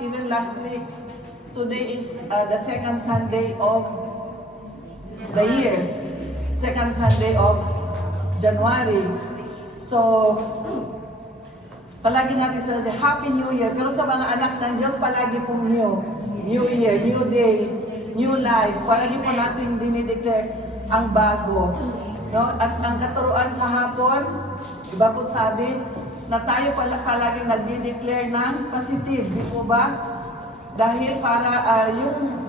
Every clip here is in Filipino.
even last week, today is the second Sunday of the year. Second Sunday of January. So, palagi natin sila siya, Happy New Year. Pero sa mga anak ng Diyos, palagi pong new. New Year, new day, new life. Palagi po natin dinideclare ang bago. No? At ang katuruan kahapon, iba po sabi, na tayo palaging nagdi-declare ng positive, di po ba? Dahil para yung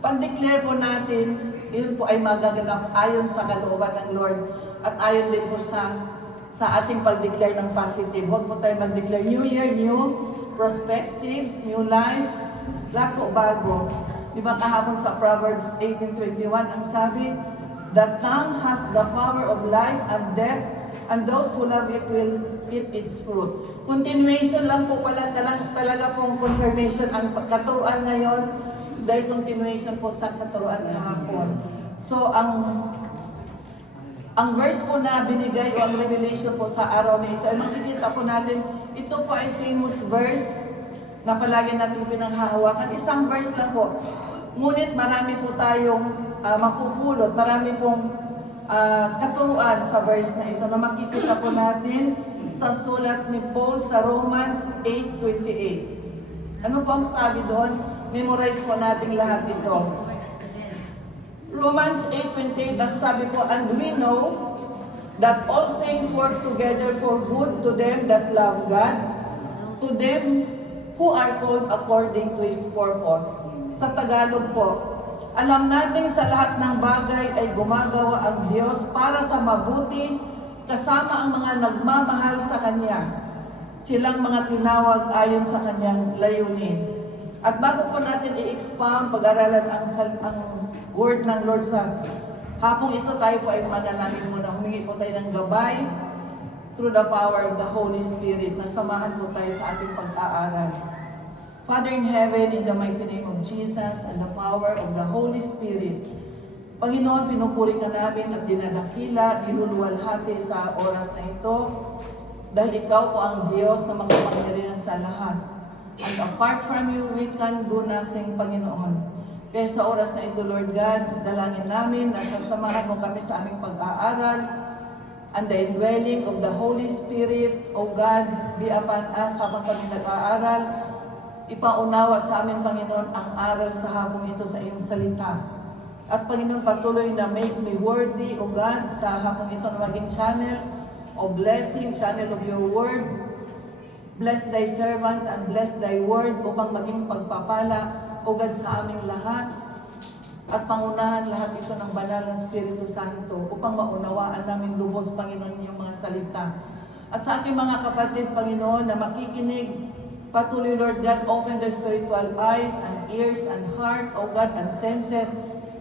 pag-declare po natin, yun po ay magaganap ayon sa kalooban ng Lord at ayon din po sa ating pag-declare ng positive. Huwag po tayo mag-declare New Year, new perspectives, new life, lahat po bago. Di ba kahapon sa Proverbs 18:21, ang sabi, the tongue has the power of life and death, and those who love it will eat its fruit. Continuation lang po pala, talaga pong confirmation ang katuruan ngayon dahil continuation po sa katuruan kahapon. So, ang verse po na binigay o ang revelation po sa araw na ito ay makikita po natin, ito po ay famous verse na palagi natin pinanghahawakan. Isang verse lang po. Ngunit marami po tayong mapupulot, marami pong katuruan sa verse na ito na makikita po natin sa sulat ni Paul sa Romans 8:28. Ano po ang sabi doon? Memorize po natin lahat ito. Romans 8:28, ang sabi po, and we know that all things work together for good to them that love God, to them who are called according to His purpose. Sa Tagalog po, alam natin sa lahat ng bagay ay gumagawa ang Diyos para sa mabuti kasama ang mga nagmamahal sa Kanya. Silang mga tinawag ayon sa Kanyang layunin. At bago po natin i-expound, pag-aralan ang word ng Lord sa hapong ito, tayo po ay manalangin muna. Humingi po tayo ng gabay through the power of the Holy Spirit na samahan po tayo sa ating pag-aaral. Father in heaven, in the mighty name of Jesus and the power of the Holy Spirit, Panginoon, pinupuri ka namin at dinadakila, niluluwalhati sa oras na ito dahil ikaw po ang Diyos na makapangyarihan sa lahat. And apart from you, we can do nothing, Panginoon. Kaya sa oras na ito, Lord God, dalangin namin na sasamahan mo kami sa aming pag-aaral and the indwelling of the Holy Spirit, O God, be upon us habang kami nag-aaral. Ipaunawa sa amin, Panginoon, ang aral sa hapong ito sa iyong salita. At Panginoon, patuloy na make me worthy, O God, sa hapong ito na maging channel of blessing, channel of your word. Bless thy servant and bless thy word upang maging pagpapala, O God, sa aming lahat. At pangunahan lahat ito ng banal na Espiritu Santo upang maunawaan namin lubos, Panginoon, yung mga salita. At sa aking mga kapatid, Panginoon, na makikinig, patuloy, Lord God, open their spiritual eyes and ears and heart, O God, and senses,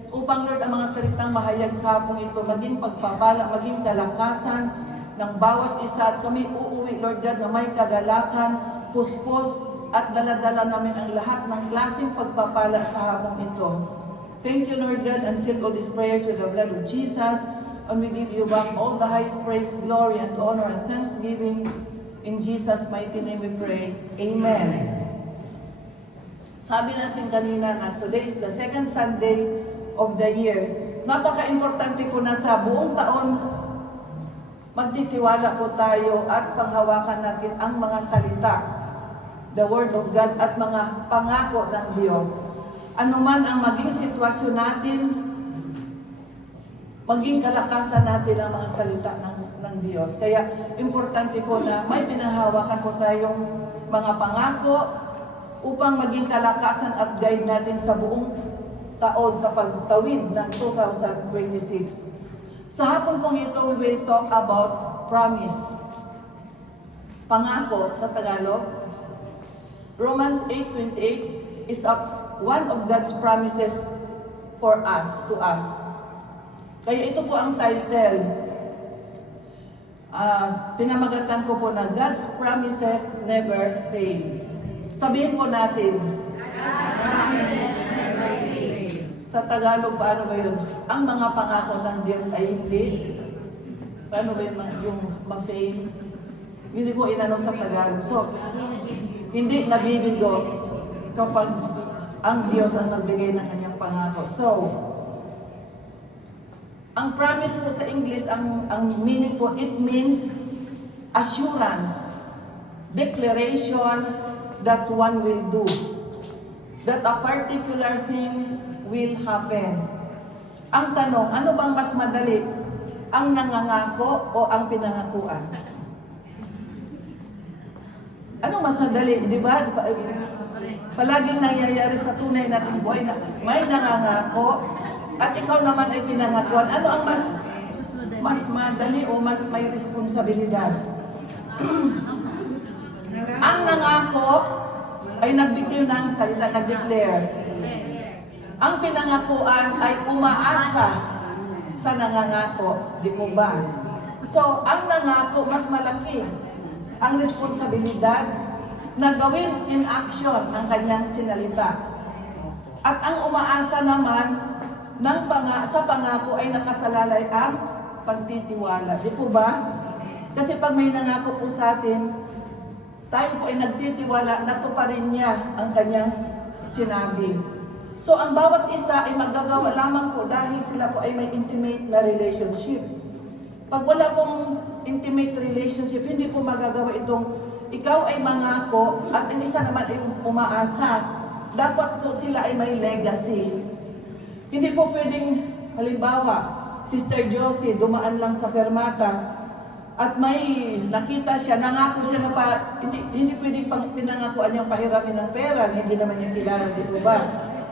upang, Lord, ang mga salitang mahayag sa hapong ito maging pagpapala, maging kalakasan ng bawat isa. At kami uuwi, Lord God, na may kagalakan, puspos, at daladala namin ang lahat ng klaseng pagpapala sa hapong ito. Thank you, Lord God, and seal all these prayers with the blood of Jesus. And we give you back all the highest praise, glory, and honor, and thanksgiving. In Jesus' mighty name we pray. Amen. Sabi natin kanina na today is the second Sunday of the year. Napaka-importante po na sa buong taon, magtitiwala po tayo at panghawakan natin ang mga salita, the Word of God, at mga pangako ng Diyos. Ano man ang maging sitwasyon natin, maging kalakasan natin ang mga salita ng Diyos. Kaya importante po na may pinahawakan po tayong mga pangako upang maging kalakasan at guide natin sa buong taon sa pagtawid ng 2026. Sa hapon pong ito, we will talk about promise. Pangako sa Tagalog. Romans 8:28 is one of God's promises for us, to us. Kaya ito po ang title. Pinamagatan ko po na God's promises never fail. Sabihin po natin, God's promises never fail. Sa Tagalog, paano ba yun? Ang mga pangako ng Diyos ay hindi. Paano ba yun yung ma-fail? Hindi ko inano sa Tagalog. So, hindi nabibigo. kapag ang Diyos ang nagbigay ng kanyang pangako. So, ang promise po sa English, ang meaning po, it means assurance, declaration that one will do, that a particular thing will happen. Ang tanong, ano bang mas madali? Ang nangangako o ang pinangakuan? Anong mas madali? Di ba? Palaging nangyayari sa tunay nating buhay na may nangangako at ikaw naman ay pinangakuan. Ano ang mas madali o mas may responsibilidad? Ang nangako ay nagbitiw ng salita, nag-declare. Ang pinangakuan ay umaasa sa nangangako. Di po ba? So, ang nangako, mas malaki ang responsibilidad na gawin in action ang kanyang sinalita. At ang umaasa naman sa pangako ay nakasalalay ang pagtitiwala. Di po ba? Kasi pag may nangako po sa atin, tayo po ay nagtitiwala na tuparin niya ang kanyang sinabi. So ang bawat isa ay magagawa lamang po dahil sila po ay may intimate na relationship. Pag wala pong intimate relationship, hindi po magagawa itong ikaw ay mangako at ang isa naman ay umaasa. Dapat po sila ay may legacy. Hindi po pwedeng, halimbawa, Sister Josie dumaan lang sa fermata at may nakita siya, nangako siya na hindi pwedeng pinangakuan niyang pahiramin ng pera, hindi naman niya kilala, di po ba?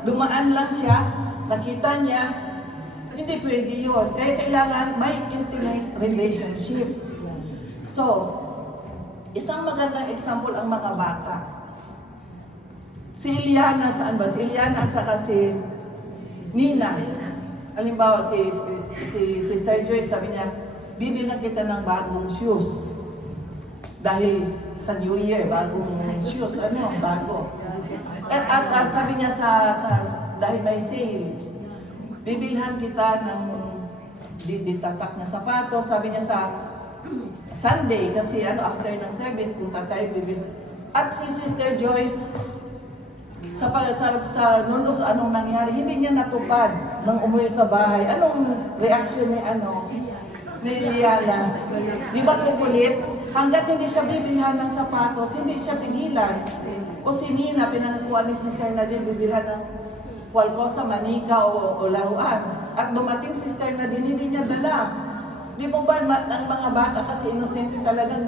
Dumaan lang siya, nakita niya, hindi pwede yun. Kaya kailangan may intimate relationship. So, isang magandang example ang mga bata. Si Eliana, saan ba? Si Eliana at saka si Nina. Halimbawa, si Sister Joyce, sabi niya, bibilang kita ng bagong shoes. Dahil sa New Year, bagong shoes, bago. At sabi niya dahil may sale, bibilhan kita ng ditatak na sapatos. Sabi niya sa Sunday, kasi after ng service, punta tayo bibili. At si Sister Joyce, sa nulos, anong nangyari? Hindi niya natupad nang umuwi sa bahay. Anong reaction ni Liana? Di ba kukulit? Hanggat hindi siya bibilhan ng sapatos, hindi siya tigilan. O si Nina, pinangakuan ni Sister Nadine, bibilhan ng walkosa, manika o laruan. At dumating Sister Nadine, hindi niya dala. Di po ba ang mga bata kasi inosente talagang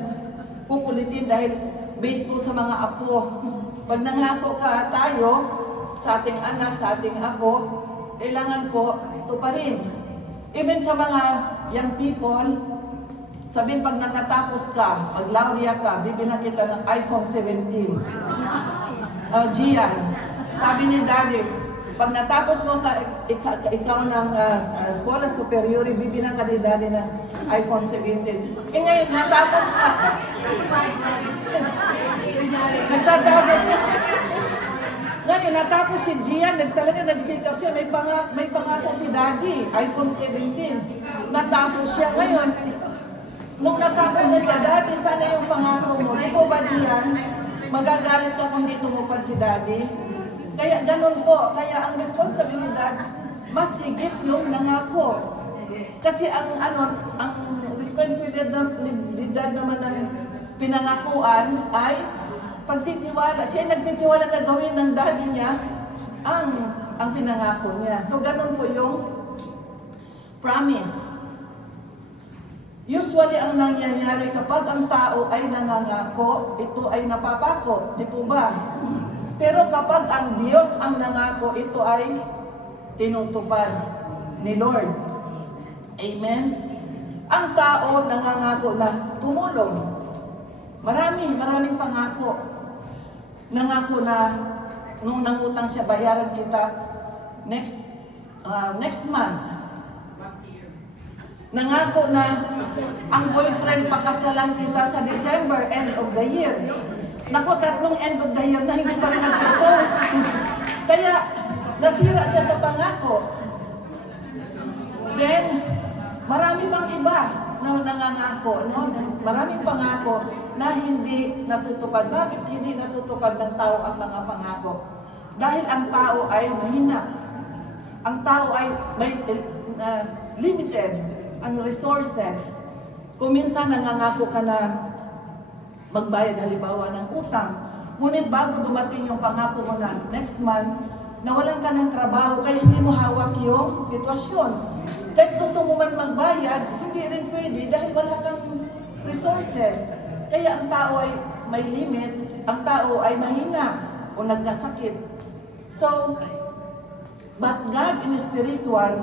kukulitin dahil based po sa mga apo. Pag nangako ka tayo sa ating anak, sa ating apo, kailangan po tuparin. Even sa mga young people, sabihin pag nakatapos ka, pag laurea ka, bibigyan kita ng iPhone 17. Gian, sabi ni Daddy, pag natapos mo ikaw ng Eskwela Superior, bibigyan ka ni Daddy ng iPhone 17. Ngayon, natapos ka. Nagtatapos na. Ngayon, natapos si Gian, talaga nagsikap siya. May pangako si Daddy, iPhone 17. Natapos siya. Ngayon, nung natapos na siya, Daddy, sana yung pangako mo. Di po ba, Gian? Magagalit ka kung di tumupad si Daddy? Kaya ganun po. Kaya ang responsibilidad, mas higit yung nangako. Kasi ang responsibilidad naman ng pinangakuan ay pagtitiwala. Siya ay nagtitiwala na gawin ng daddy niya ang pinangako niya. So, ganun po yung promise. Usually, ang nangyayari kapag ang tao ay nangangako, ito ay napapako. Di po ba? Pero kapag ang Diyos ang nangako, ito ay tinutupad ni Lord. Amen? Ang tao nangangako na tumulong. Maraming pangako. Nangako na nung nangutang siya, bayaran kita next month. Nangako na ang boyfriend pakasalan kita sa December, end of the year. Naku, 3 end of the year na hindi pa rin nag-propose. Kaya, nasira siya sa pangako. Then, marami pang iba na nangangako, no? Maraming pangako na hindi natutupad. Bakit hindi natutupad ng tao ang mga pangako? Dahil ang tao ay mahina. Ang tao ay may limited ang resources. Kung minsan nangangako ka na magbayad halimbawa ng utang, ngunit bago dumating yung pangako mo na next month, nawalan ka ng trabaho kaya hindi mo hawak yung sitwasyon. Kahit gusto mo man magbayad, hindi rin pwede dahil wala kang resources. Kaya ang tao ay may limit, ang tao ay mahina o nagkasakit. So, but God in spiritual,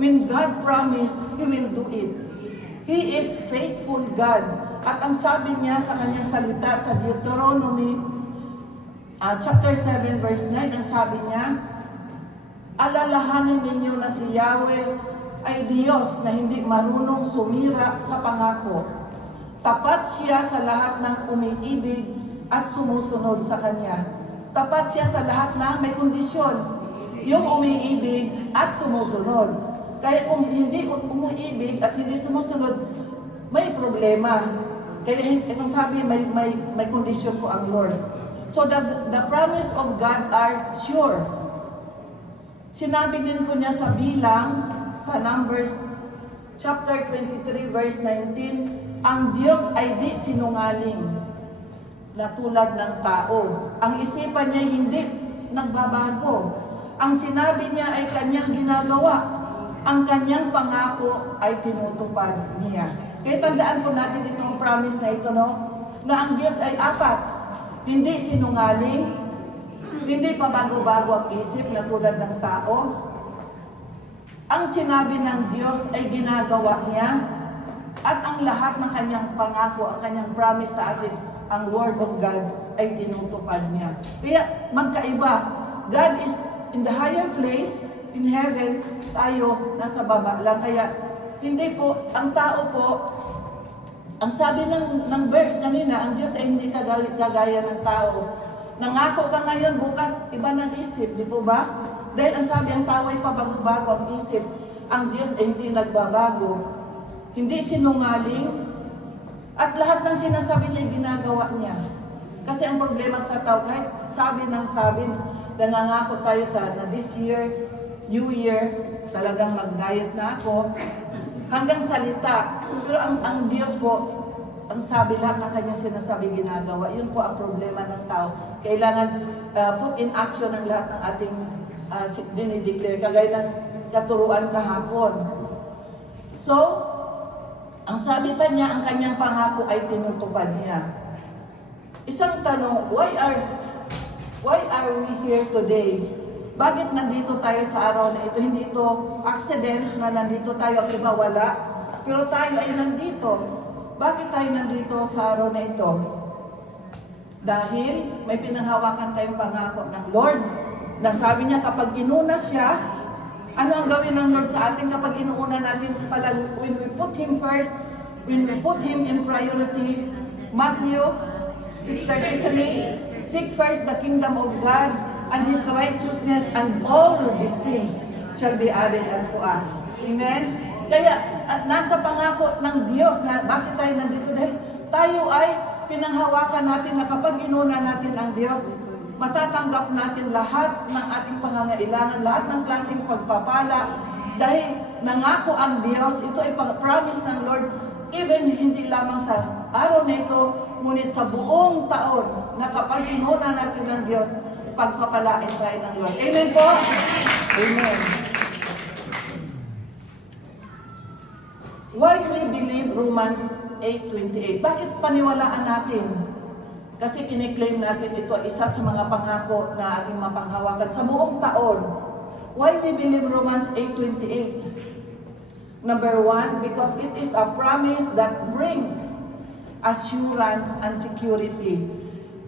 when God promised, He will do it. He is faithful God. At ang sabi niya sa kanyang salita sa Deuteronomy chapter 7 verse 9, ang sabi niya, alalahanin ninyo na si Yahweh ay Diyos na hindi marunong sumira sa pangako. Tapat siya sa lahat ng umiibig at sumusunod sa Kanya. Tapat siya sa lahat ng may kondisyon, yung umiibig at sumusunod. Kaya kung hindi umiibig at hindi sumusunod, may problema. Kaya itong sabi, may kondisyon ko ang Lord. So the promise of God are sure. Sinabi din po niya sa bilang, sa Numbers chapter 23 verse 19, ang Diyos ay di sinungaling na tulad ng tao. Ang isipan niya hindi nagbabago. Ang sinabi niya ay kanyang ginagawa. Ang kanyang pangako ay tinutupad niya. Kaya tandaan po natin itong promise na ito, no? Na ang Diyos ay apat. Hindi sinungaling, hindi pa bago-bago ang isip na tulad ng tao. Ang sinabi ng Diyos ay ginagawa niya, at ang lahat ng kanyang pangako, ang kanyang promise sa atin, ang Word of God ay tinutupad niya. Kaya magkaiba. God is in the higher place, in heaven, tayo nasa baba lang. Kaya hindi po, ang tao po, ang sabi ng verse kanina, ang Diyos ay hindi kagaya ng tao. Nangako ka ngayon, bukas iba ng isip, di po ba? Dahil ang sabi, ang tao ay pabago-bago ang isip. Ang Diyos ay hindi nagbabago. Hindi sinungaling. At lahat ng sinasabi niya, ginagawa niya. Kasi ang problema sa tao, kahit sabi, nangangako tayo na this year, New Year, talagang mag-diet na ako. Hanggang salita. Pero ang Diyos po, ang sabi lahat ng kanyang sinasabi ginagawa. Yun po ang problema ng tao. Kailangan put in action ang lahat ng ating dinideclare. Kagaya ng katuruan kahapon. So, ang sabi pa niya, ang kanyang pangako ay tinutupad niya. Isang tanong, why are we here today? Bakit nandito tayo sa araw na ito? Hindi ito accident na nandito tayo, ang iba wala. Pero tayo ay nandito. Bakit tayo nandito sa araw na ito? Dahil may pinanghawakan tayong pangako ng Lord. Na sabi niya kapag inuna siya, ano ang gawin ng Lord sa atin kapag inuuna natin pala, when we put Him first, when we put Him in priority? Matthew 6:33, seek first the kingdom of God and His righteousness, and all His things shall be added unto us. Amen? Kaya nasa pangako ng Diyos na bakit tayo nandito? Dahil tayo ay pinanghawakan natin na kapag inuna natin ang Diyos, matatanggap natin lahat ng ating pangangailangan, lahat ng klaseng pagpapala. Dahil nangako ang Diyos, ito ay promise ng Lord, even hindi lamang sa araw na ito, ngunit sa buong taon, na kapag inuna natin ng Diyos, pagpapalain tayo ng Lord. Amen po? Amen. Why we believe Romans 8:28? Bakit paniwalaan natin? Kasi kiniklaim natin ito ay isa sa mga pangako na ating mapanghawakan sa buong taon. Why we believe Romans 8:28? Number one, because it is a promise that brings assurance and security.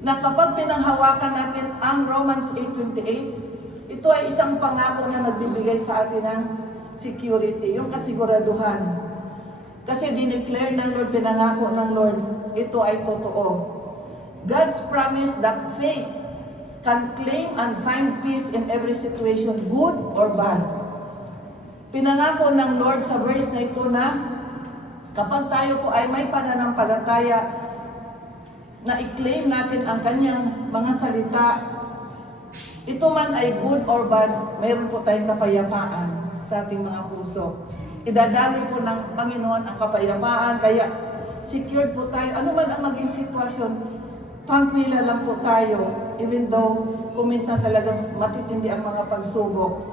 Na kapag pinanghawakan natin ang Romans 8:28, ito ay isang pangako na nagbibigay sa atin ng security, yung kasiguraduhan. Kasi dineclare ng Lord, pinangako ng Lord, ito ay totoo. God's promise that faith can claim and find peace in every situation, good or bad. Pinangako ng Lord sa verse na ito na kapag tayo po ay may pananampalataya na i-claim natin ang kanyang mga salita, ito man ay good or bad, mayroon po tayong kapayapaan sa ating mga puso. Idadali po ng Panginoon ang kapayapaan, kaya secured po tayo. Ano man ang maging sitwasyon, tranquila lang po tayo, even though kung minsan talagang matitindi ang mga pagsubok.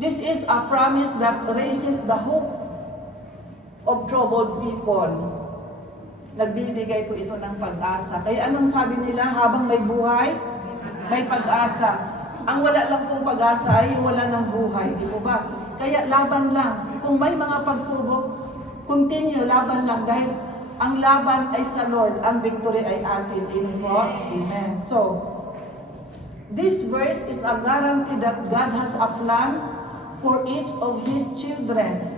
This is a promise that raises the hope of troubled people. Nagbibigay po ito ng pag-asa. Kaya anong sabi nila? Habang may buhay, may pag-asa. Ang wala lang pong pag-asa ay wala ng buhay. Di po ba? Kaya laban lang. Kung may mga pagsubok, continue, laban lang. Dahil ang laban ay sa Lord. Ang victory ay atin. Amen po? Amen. So, this verse is a guarantee that God has a plan for each of His children.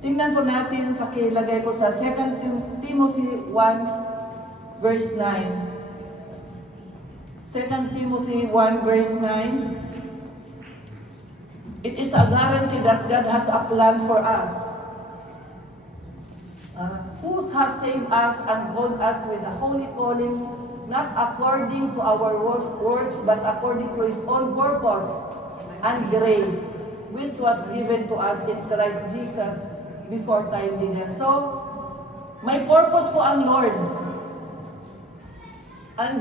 Tingnan po natin, pakilagay po sa 2 Timothy 1 verse 9. 2 Timothy 1 verse 9. It is a guarantee that God has a plan for us. Who has saved us and called us with a holy calling, not according to our works, but according to His own purpose and grace, which was given to us in Christ Jesus before time began. So, may purpose po ang Lord. And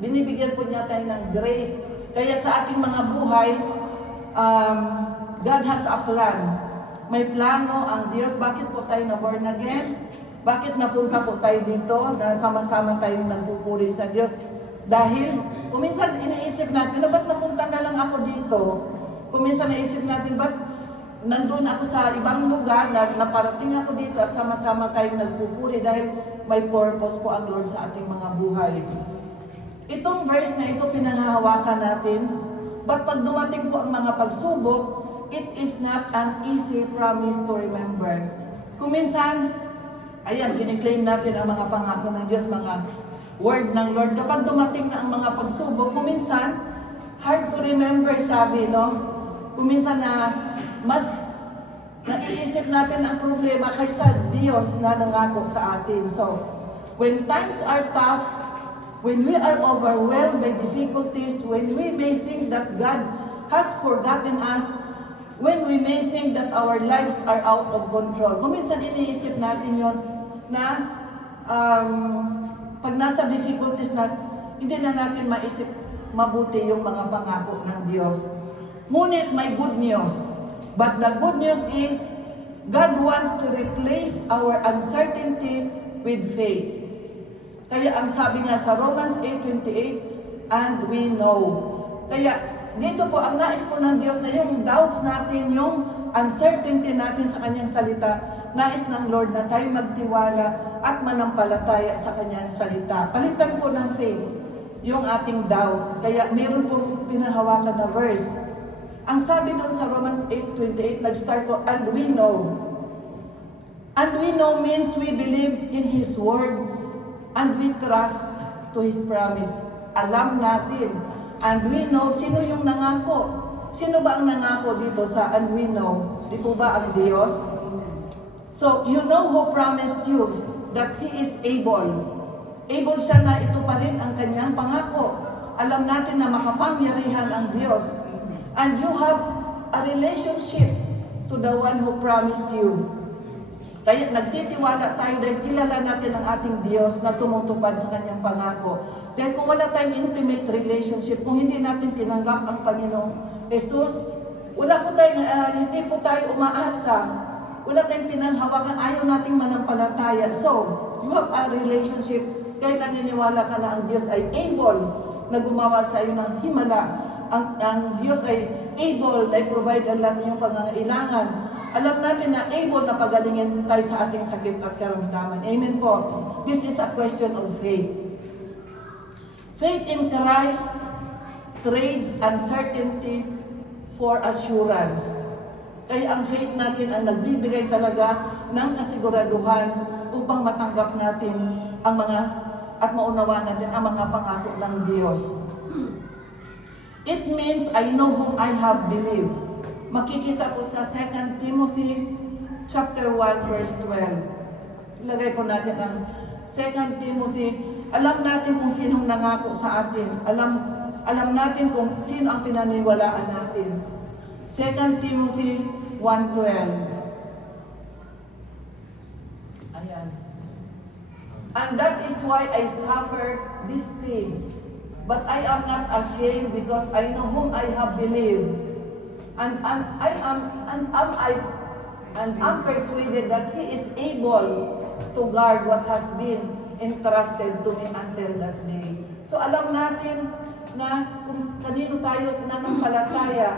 binibigyan po niya tayo ng grace. Kaya sa ating mga buhay, God has a plan. May plano ang Diyos. Bakit po tayo na born again? Bakit napunta po tayo dito na sama-sama tayong nagpupuri sa Diyos? Dahil, kuminsan iniisip natin, ba't napunta na lang ako dito? Kuminsan naisip natin, ba't nandun ako sa ibang lugar na naparating ako dito at sama-sama tayong nagpupuri dahil may purpose po ang Lord sa ating mga buhay. Itong verse na ito pinanghahawakan natin, but pag dumating po ang mga pagsubok, it is not an easy promise to remember. Kung minsan, ayan, kiniklaim natin ang mga pangako ng Diyos, mga word ng Lord. Kapag dumating na ang mga pagsubok, kung minsan, hard to remember, sabi, no? Kung minsan na mas naiisip natin ang problema kaysa Diyos na nangako sa atin. So, when times are tough, when we are overwhelmed by difficulties, when we may think that God has forgotten us, when we may think that our lives are out of control. Kung minsan iniisip natin yon na pag nasa difficulties na, hindi na natin maisip mabuti yung mga pangako ng Diyos. Ngunit may good news. But the good news is, God wants to replace our uncertainty with faith. Kaya ang sabi nga sa Romans 8:28, and we know. Kaya dito po, ang nais po ng Diyos na yung doubts natin, yung uncertainty natin sa Kanyang salita, nais ng Lord na tayo magtiwala at manampalataya sa Kanyang salita. Palitan po ng faith yung ating doubt. Kaya meron pong pinahawakan na verse. Ang sabi doon sa Romans 8:28, nag-start po, and we know. And we know means we believe in His word and we trust to His promise. Alam natin. And we know, sino yung nangako? Sino ba ang nangako dito sa and we know? Di po ba ang Diyos? So, you know who promised you that He is able. Able siya na ito pa rin ang kanyang pangako. Alam natin na makapangyarihan ang Diyos. And you have a relationship to the one who promised you. Kaya nagtitiwala tayo dahil kilala natin ang ating Diyos na tumutupad sa kanyang pangako. Dahil kung wala tayong intimate relationship, kung hindi natin tinanggap ang Panginoong Jesus, hindi po tayo umaasa. Wala tayong pinanghawakan, ayaw nating manampalataya. So, you have a relationship, kahit naniniwala ka na ang Diyos ay able na gumawa sa iyo ng himala. Ang Diyos ay able na i-provide ang lahat ng iyong pangangailangan. Alam natin na able na pagalingin tayo sa ating sakit at karamdaman. Amen po. This is a question of faith. Faith in Christ trades uncertainty for assurance. Kaya ang faith natin ang nagbibigay talaga ng kasiguraduhan upang matanggap natin ang mga at maunawaan natin ang mga pangako ng Diyos. It means I know whom I have believed. Makikita po sa 2 Timothy chapter 1 verse 12. Ilagay po natin ang 2 Timothy. Alam natin kung sinong nangako sa atin. alam natin kung sino ang pinaniwalaan natin. 2 Timothy 1:12. Ayan. And that is why I suffer these things. But I am not ashamed because I know whom I have believed. And I'm persuaded that He is able to guard what has been entrusted to me until that day. So alam natin na kung kanino tayo nanampalataya,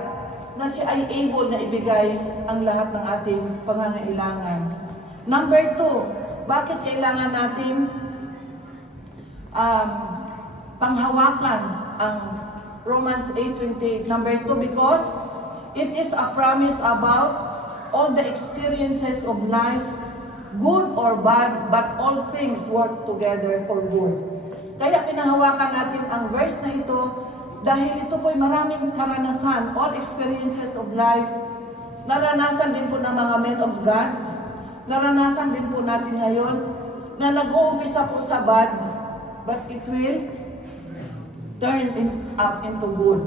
na siya ay able na ibigay ang lahat ng ating pangangailangan. Number 2, bakit kailangan natin panghawakan ang Romans 8:28? Number 2, because it is a promise about all the experiences of life, good or bad, but all things work together for good. Kaya pinahawakan natin ang verse na ito dahil ito po'y maraming karanasan, all experiences of life. Naranasan din po ng mga men of God. Naranasan din po natin ngayon na nag-uumpisa po sa bad, but it will turn up into good.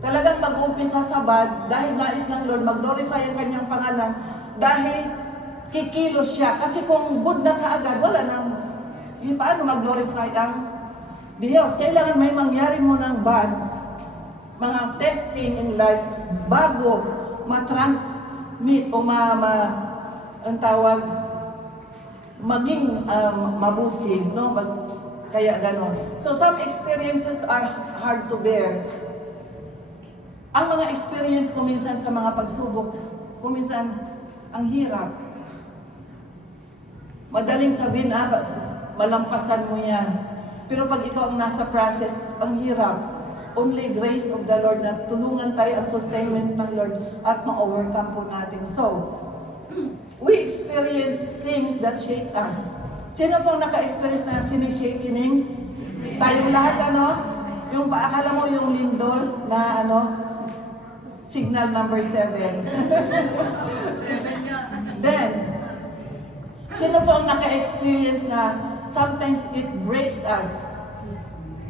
Talagang mag-uumpisa sa bad dahil nais ng Lord mag-glorify ang kanyang pangalan dahil kikilos siya. Kasi kung good na kaagad, wala nang paano mag-glorify ang Diyos. Kailangan may mangyari mo ng bad, mga testing in life bago ma-transmit o ang tawag, maging mabuti, no? Kaya ganon. So some experiences are hard to bear. Ang mga experience kuminsan sa mga pagsubok, kuminsan ang hirap. Madaling sabihin, malampasan mo yan. Pero pag ikaw ang nasa process, ang hirap. Only grace of the Lord na tulungan tayo ang sustainment ng Lord at ma-overcome po natin. So, we experience things that shake us. Sino pong naka-experience na sinishakening? Tayong lahat, yung akala mo yung lindol na signal number 7. Then, sino po ang naka-experience na sometimes it breaks us?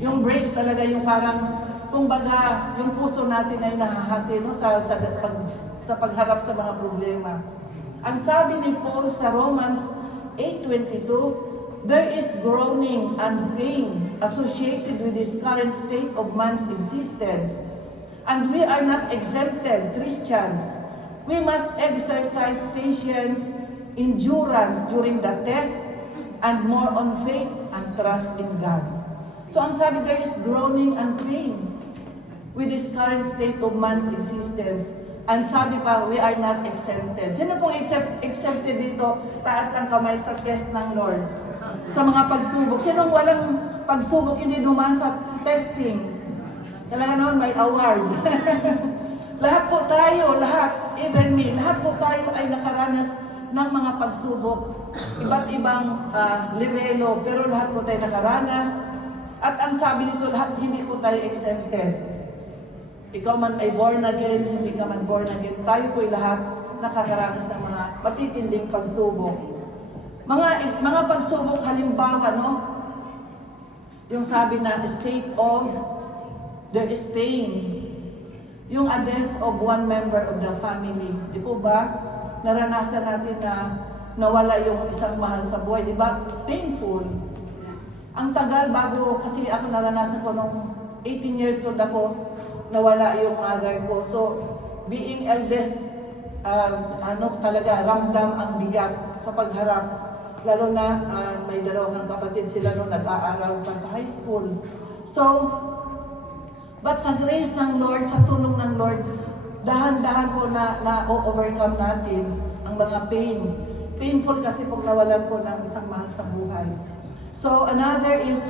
Yung breaks talaga yung parang, kumbaga, yung puso natin ay nahahati sa pagharap sa mga problema. Ang sabi ni Paul sa Romans 8:22, there is groaning and pain associated with this current state of man's existence. And we are not exempted, Christians. We must exercise patience, endurance during the test, and more on faith and trust in God. So ang sabi, there is groaning and pain with this current state of man's existence. And sabi pa, we are not exempted. Sino pong exempted dito? Taas ang kamay sa test ng Lord. Sa mga pagsubok. Sinong walang pagsubok, hindi dumaan sa testing? Kailangan naman may award. Lahat po tayo, even me, lahat po tayo ay nakaranas ng mga pagsubok. Iba't ibang levelo, pero lahat po tayo nakaranas. At ang sabi nito, lahat hindi po tayo exempted. Ikaw man ay born again, hindi ka man born again, tayo po'y lahat nakakaranas ng mga matitinding pagsubok. Mga pagsubok, halimbawa, yung sabi na state of, there is pain. Yung a death of one member of the family. Di po ba? Naranasan natin na nawala yung isang mahal sa buhay. Di ba? Painful. Ang tagal bago, kasi ako naranasan ko nung 18 years old ako, nawala yung mother ko. So, being eldest, talaga, ramdam ang bigat sa pagharap. Lalo na, may dalawang kapatid sila nung nag-aaral pa sa high school. So, but sa grace ng Lord, sa tulong ng Lord, dahan-dahan po na overcome natin ang mga pain. Painful kasi pag nawalan po ng isang mahal sa buhay. So, another is,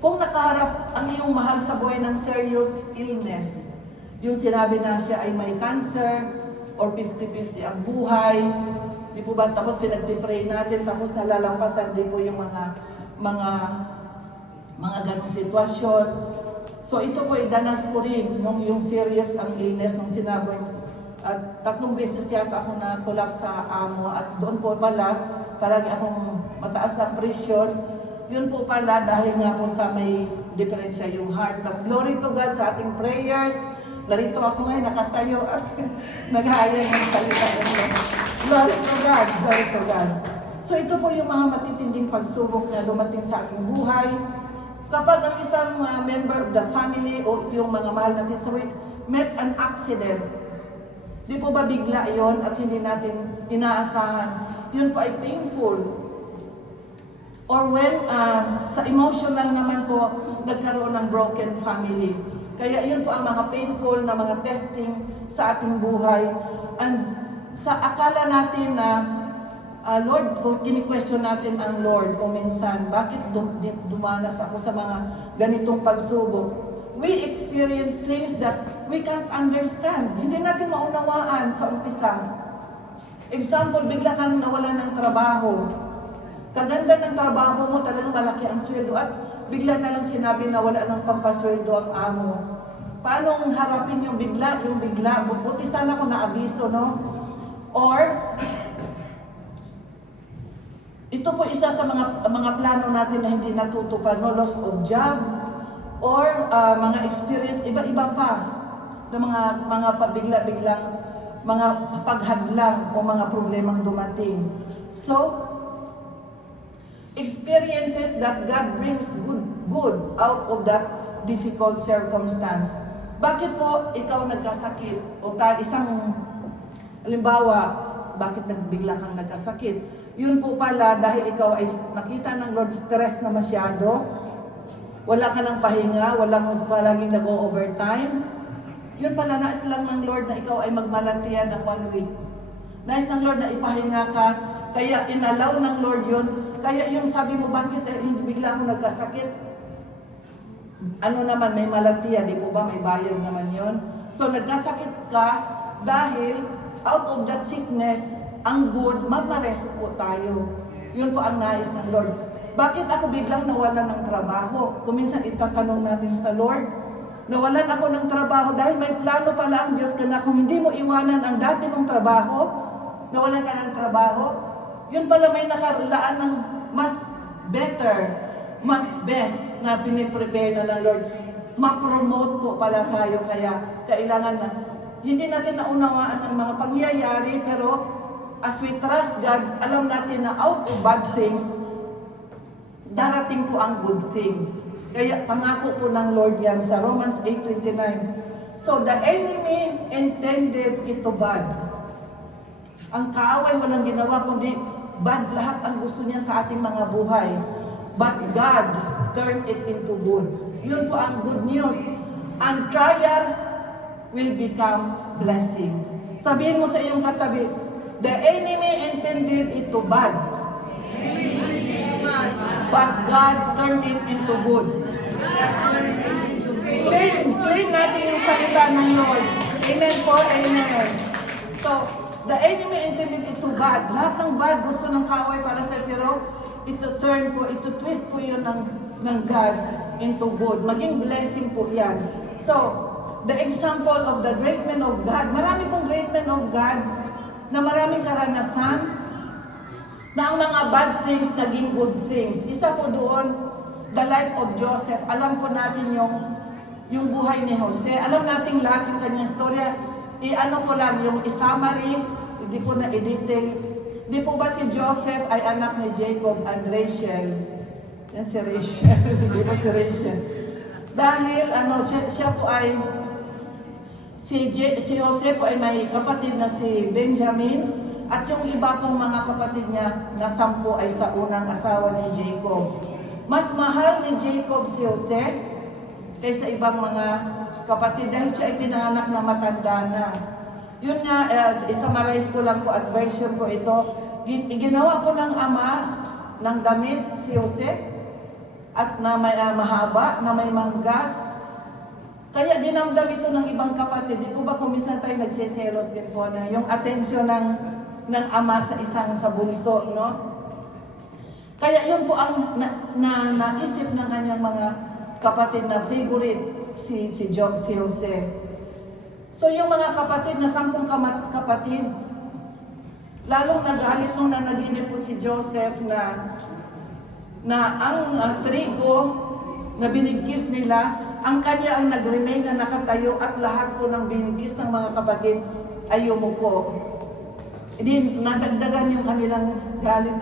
kung nakaharap ang iyong mahal sa buhay ng serious illness, yung sinabi na siya ay may cancer, or 50-50 ang buhay, di po ba? Tapos pinag-pray natin, tapos nalalampasan din po yung mga ganong sitwasyon. So ito po, idanas ko rin yung serious ang illness nung sinabi. At 3 beses yata ako na-collapse sa amo at doon po palagi akong mataas na presyon. Yun po pala dahil nga po sa may diferensya yung heart. But glory to God sa ating prayers. Narito ako ngayon, nakatayo at naghahayag ng salita ng Lord. Glory to God, glory to God. So ito po yung mga matitinding pagsubok na dumating sa ating buhay. Kapag ang isang member of the family o yung mga mahal natin sa buhay met an accident, di po ba bigla yon at hindi natin inaasahan, yun po ay painful. Or when sa emotional naman po, nagkaroon ng broken family. Kaya yun po ang mga painful na mga testing sa ating buhay. And sa akala natin na Lord, kung kini-question natin ang Lord kung minsan, bakit dumanas ako sa mga ganitong pagsubok? We experience things that we can't understand. Hindi natin maunawaan sa umpisa. Example, bigla kang nawalan ng trabaho. Kaganda ng trabaho mo, talagang malaki ang sweldo at bigla na lang sinabi na wala ng pampasweldo ang amo. Paano harapin yung bigla? Buti sana kung naabiso, no? Or, ito po isa sa mga plano natin na hindi natutupad, no? Loss of job, or mga experience, iba-iba pa, na mga pabigla-biglang, mga paghadlang o mga problemang dumating. So, experiences that God brings good out of that difficult circumstance. Bakit po ikaw nagkasakit? O isang, halimbawa, bakit nagbigla kang nagkasakit? Yun po pala dahil ikaw ay nakita ng Lord stress na masyado, wala ka ng pahinga, walang palaging nag-overtime. Yun pala, nais lang ng Lord na ikaw ay magmalatiya ng 1 week. Nais ng Lord na ipahinga ka, kaya inalaw ng Lord yun. Kaya yung sabi mo, bakit hindi bigla ako nagkasakit? Ano naman, may malatiya, di po ba? May bayad naman yun. So nagkasakit ka dahil out of that sickness, ang good, maparest po tayo. Yun po ang nais ng Lord. Bakit ako biglang nawalan ng trabaho? Kung minsan itatanong natin sa Lord, nawalan ako ng trabaho dahil may plano pala ang Diyos ka na kung hindi mo iwanan ang dati mong trabaho, nawalan ka ng trabaho, yun pala may nakalaan ng mas better, mas best na piniprepare na ng Lord. Ma-promote po pala tayo, kaya kailangan na hindi natin naunawaan ang mga pangyayari, pero as we trust God, alam natin na out of bad things, darating po ang good things. Kaya pangako po ng Lord yan sa Romans 8:29. So the enemy intended it to bad. Ang kaaway walang ginawa kundi bad lahat ang gusto niya sa ating mga buhay. But God turned it into good. Yun po ang good news. And trials will become blessing. Sabihin mo sa iyong katabi, the enemy intended it to bad. But God turned it into good. Claim natin yung salita ng Lord. Amen po, amen. So, the enemy intended it to bad. Lahat ng bad gusto ng kaaway para sa pero ito turn po, ito twist po yun ng God into good. Maging blessing po yan. So, the example of the great men of God, marami pong great men of God na maraming karanasan na ang mga bad things naging good things. Isa po doon, the life of Joseph. Alam po natin yung buhay ni Jose. Alam natin lahat yung kanyang storya. Ano ko lang, yung summary, hindi ko na i-detail. Di po ba si Joseph ay anak ni Jacob and Rachel? Yan si Rachel. Hindi po si Rachel. Dahil siya po ay, si Jose po ay may kapatid na si Benjamin, at yung iba pong mga kapatid niya na 10 ay sa unang asawa ni Jacob. Mas mahal ni Jacob si Jose kaysa ibang mga kapatid dahil siya ay pinanganak na matanda na. Yun nga, isummarize ko lang po at version ko ito. Ginawa po ng ama ng damit si Jose at na may mahaba, na may manggas. Kaya dinamdam ito ng ibang kapatid. Di po ba kung minsan tayo nagsiselos din po na yung atensyon ng ama sa sa bunso, no? Kaya yun po ang naisip ng kanyang mga kapatid na favorite si Jose. So yung mga kapatid na 10 kapatid, lalong nagalit nung nanaginip po si Joseph na ang trigo na binigkis nila, ang kanya ang nag-remain na nakatayo at lahat po ng binigkis ng mga kapatid ay yumuko. Hindi, nadagdagan yung kanilang galit,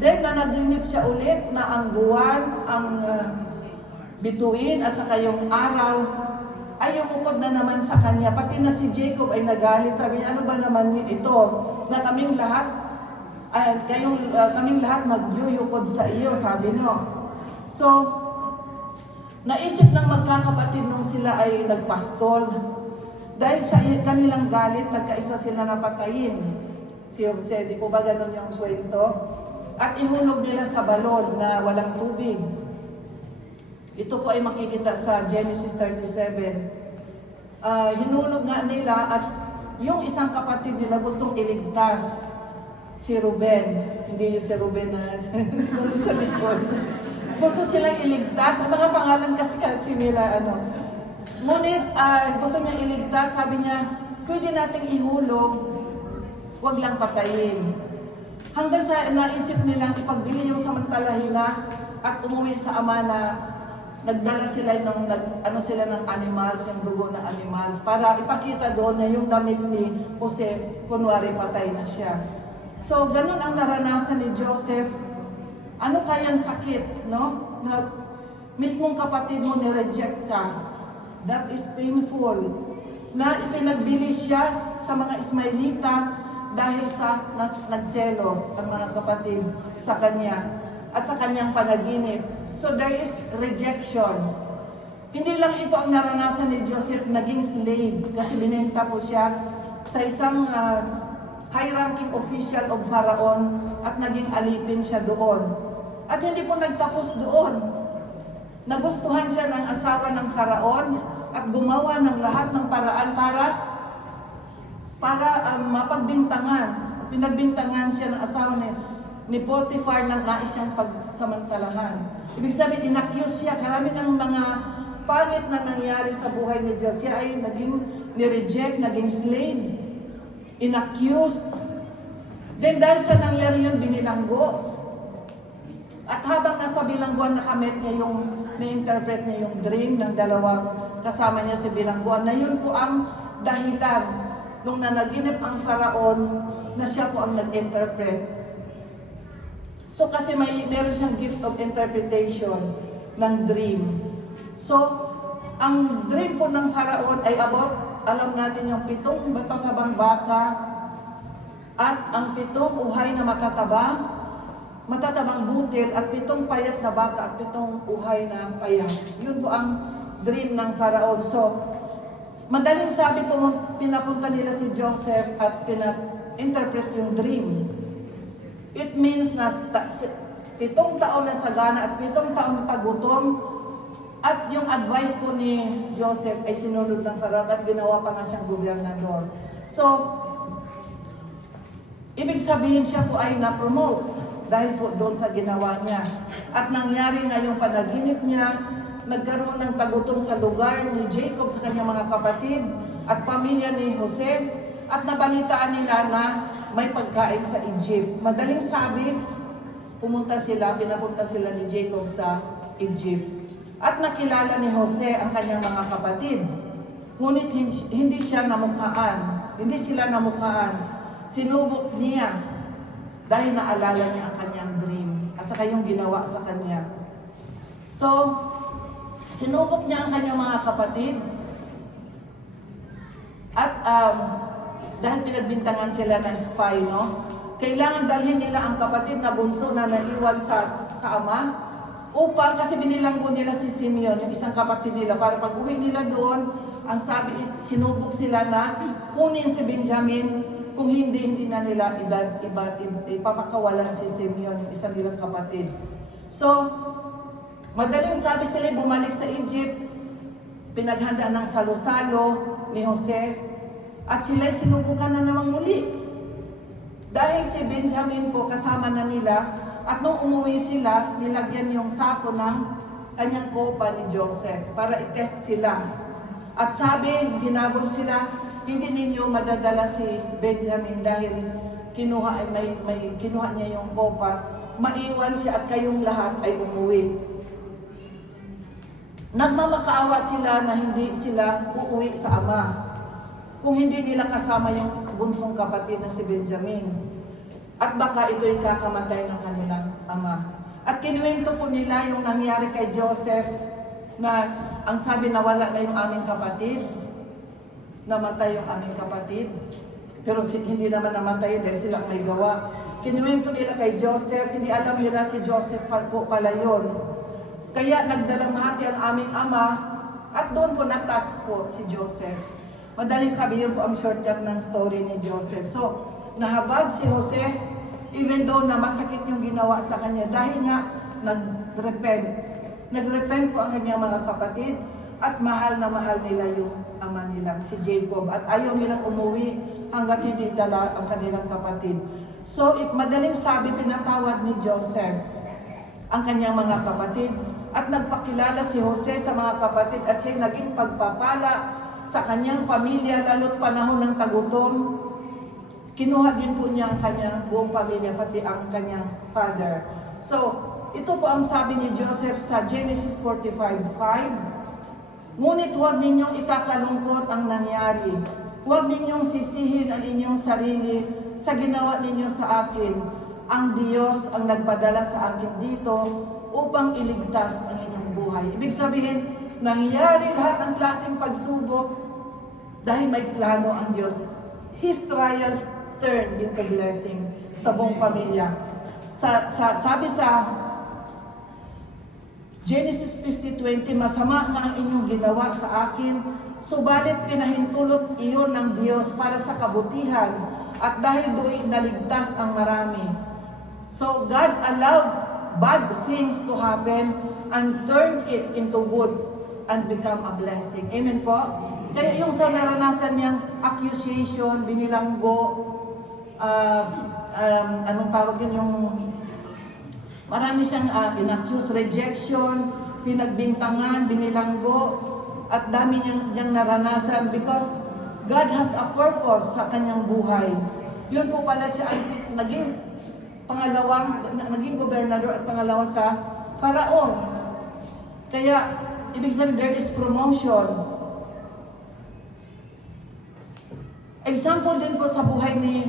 Then, nanaginip siya ulit na ang buwan, ang bituin at saka yung araw ay yumukod na naman sa kanya. Pati na si Jacob ay nagalit. Sabi niya, ano ba naman ito? Na kaming lahat magyuyukod sa iyo, sabi no. So, naisip ng magkakapatid nung sila ay nagpastol. Dahil sa kanilang galit, nagkaisa sila napatayin. Si Jose, di po ba ganun yung kwento? At ihulog nila sa balon na walang tubig. Ito po ay makikita sa Genesis 37. Hinulog nga nila at yung isang kapatid nila gustong iligtas, si Ruben. Hindi yung si Ruben na sa likod. Gusto silang iligtas. Ang mga pangalan kasi nila, Ngunit gusto niya iligtas, sabi niya, pwede nating ihulog, wag lang patayin. Hanggang sa naisip nilang ipagbili yung samantalahina at umuwi sa ama na nagdala sila ng animals, yung dugo ng animals, para ipakita doon na yung damit ni Jose, kunwari patay na siya. So, ganun ang naranasan ni Joseph. Ano kayang sakit, no? Na mismong kapatid mo ni-reject ka. That is painful. Na ipinagbili siya sa mga Ismailita dahil sa nagselos ang mga kapatid sa kanya at sa kanyang panaginip. So there is rejection. Hindi lang ito ang naranasan ni Joseph, naging slave kasi binenta po siya sa isang high-ranking official of Pharaon at naging alipin siya doon. At hindi po nagtapos doon. Nagustuhan siya ng asawa ng Pharaon at gumawa ng lahat ng paraan para mapagbintangan. Pinagbintangan siya ng asawa ni Potiphar na nais siyang pagsamantalahan. Ibig sabihin, inaccuse siya. Karami ng mga pangit na nangyari sa buhay ni Diyos. Siya ay naging nireject, naging slave, inaccused. Then dahil sa nangyari yun, binilanggo. At habang nasa bilangguan, nakamit niya ni-interpret niya yung dream ng dalawang kasama niya sa bilangguan, na yun po ang dahilan nung nanaginip ang Pharaon na siya po ang nag-interpret. So kasi meron siyang gift of interpretation ng dream. So, ang dream po ng Pharaon ay about, alam natin yung 7 matatabang baka at ang 7 uhay na matatabang butil at 7 payat na baka at 7 uhay na payat. Yun po ang dream ng Pharaon. So, madaling sabi po, pinapunta nila si Joseph at pina-interpret yung dream. It means na 7 taon na sagana at 7 taon na tagutom. At yung advice po ni Joseph ay sinunod ng Pharaoh at ginawa pa nga siyang gobernador. So, ibig sabihin siya po ay na-promote dahil po doon sa ginawa niya. At nangyari nga yung panaginip niya, nagkaroon ng tagutom sa lugar ni Jacob sa kanyang mga kapatid at pamilya ni Jose at nabalitaan nila na may pagkain sa Egypt. Madaling sabi, pinapunta sila ni Jacob sa Egypt. At nakilala ni Jose ang kanyang mga kapatid. Ngunit hindi sila namukhaan. Sinubok niya dahil naalala niya ang kanyang dream at saka yung ginawa sa kanya. So, sinubok niya ang kanyang mga kapatid at dahil pinagbintangan sila na spy, kailangan dalhin nila ang kapatid na bunso na naiwan sa ama upang, kasi binilanggo nila si Simeon, yung isang kapatid nila, para pag uwi nila doon, ang sabi, sinubok sila na kunin si Benjamin, kung hindi na nila ipapakawalan si Simeon, yung isang nilang kapatid. So, madaling sabi sila bumalik sa Egypt, pinaghanda ng salo-salo ni Jose, at sila'y sinubukan na namang muli. Dahil si Benjamin po kasama na nila, at nung umuwi sila, nilagyan yung sako ng kanyang kopa ni Joseph para i-test sila. At sabi, hinabol sila, hindi ninyo madadala si Benjamin dahil kinuha niya yung kopa, maiwan siya at kayong lahat ay umuwi. nagmamakaawa sila na hindi sila uuwi sa ama kung hindi nila kasama yung bunsong kapatid na si Benjamin. At baka ito'y kakamatay ng kanilang ama. At kinuwento po nila yung nangyari kay Joseph na ang sabi nawala na yung aming kapatid, namatay yung aming kapatid. Pero hindi naman namatay dahil silang may gawa. Kinuwento nila kay Joseph, hindi alam nila si Joseph po pala yun. Kaya nagdalamhati ang aming ama at doon po na-touch po si Joseph. Madaling sabihin po ang shortcut ng story ni Joseph. So, nahabag si Jose, even though na masakit yung ginawa sa kanya dahil nga nag-repent. Nag-repent po ang kanyang mga kapatid at mahal na mahal nila yung ama nila, si Jacob. At ayaw nilang umuwi hanggat hindi dala ang kanilang kapatid. So, madaling sabi, pinatawad ni Joseph ang kanyang mga kapatid at nagpakilala si Jose sa mga kapatid at siya naging pagpapala sa kanyang pamilya lalo't panahon ng tagutom. Kinuha din po niya ang kanyang buong pamilya, pati ang kanyang father. So, ito po ang sabi ni Joseph sa Genesis 45:5. Ngunit huwag ninyong ikakalungkot ang nangyari. Huwag ninyong sisihin ang inyong sarili sa ginawa ninyo sa akin. Ang Diyos ang nagpadala sa akin dito upang iligtas ang inyong buhay. Ibig sabihin, nangyari lahat ng klaseng pagsubok dahil may plano ang Diyos. His trials turned into blessing sa buong pamilya. Sabi sa Genesis 50:20, masama nga ang inyong ginawa sa akin, subalit pinahintulot iyon ng Diyos para sa kabutihan at dahil doon naligtas ang marami. So God allowed bad things to happen and turn it into good and become a blessing. Amen po? Kaya yung sa naranasan niyang accusation, binilanggo, anong tawag yun, yung marami siyang inaccuse, rejection, pinagbintangan, binilanggo, at dami niyang naranasan because God has a purpose sa kanyang buhay. Yun po pala siya ang naging gobernador at pangalawa sa Paraon. Kaya, ibig sabihin, there is promotion. Example din po sa buhay ni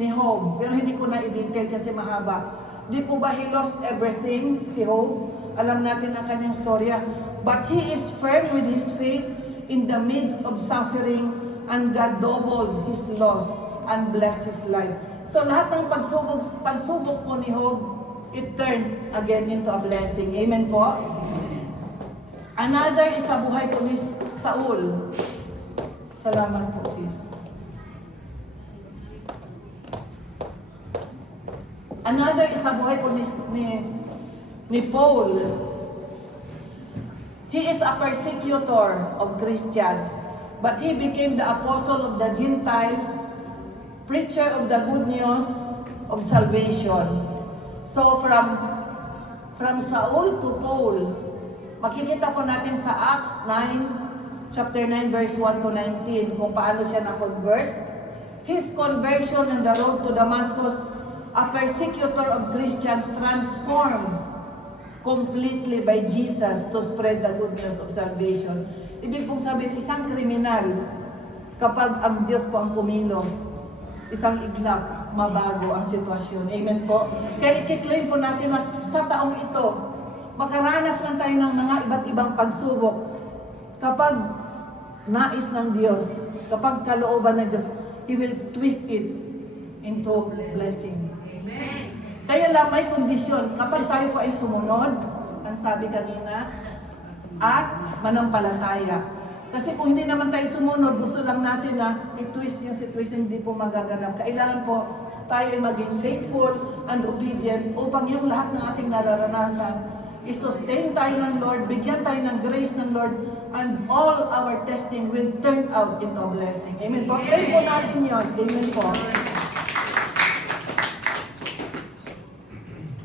Job, pero hindi ko na i-detail kasi mahaba. Di po ba he lost everything, si Job? Alam natin ang kanyang storya. But he is firm with his faith in the midst of suffering, and God doubled his loss and blessed his life. So lahat ng pagsubok po ni Job, it turned again into a blessing. Amen po? Another is sa buhay po ni Saul. Salamat po, sis. Another is sa buhay po ni Paul. He is a persecutor of Christians, but he became the apostle of the Gentiles, preacher of the good news of salvation. So from Saul to Paul, makikita po natin sa Acts 9, chapter 9, verse 1 to 19, kung paano siya na-convert. His conversion on the road to Damascus, a persecutor of Christians, transformed completely by Jesus to spread the good news of salvation. Ibig pong sabihin, isang kriminal, kapag ang Diyos po ang kumilos, isang ignap, mabago ang sitwasyon. Amen po? Kaya i-claim po natin na sa taong ito, makaranas man tayo ng mga iba't ibang pagsubok. Kapag nais ng Diyos, kapag kalooban ng Diyos, He will twist it into blessing. Amen. Kaya lang may kondisyon, kapag tayo po ay sumunod, ang sabi kanina, at manampalataya. Kasi kung hindi naman tayo sumunod, gusto lang natin na i-twist yung situation, hindi po magaganap. Kailangan po tayo ay maging faithful and obedient upang yung lahat ng ating nararanasan, i-sustain tayo ng Lord, bigyan tayo ng grace ng Lord, and all our testing will turn out into a blessing. Amen po? Pray po natin yun. Amen po.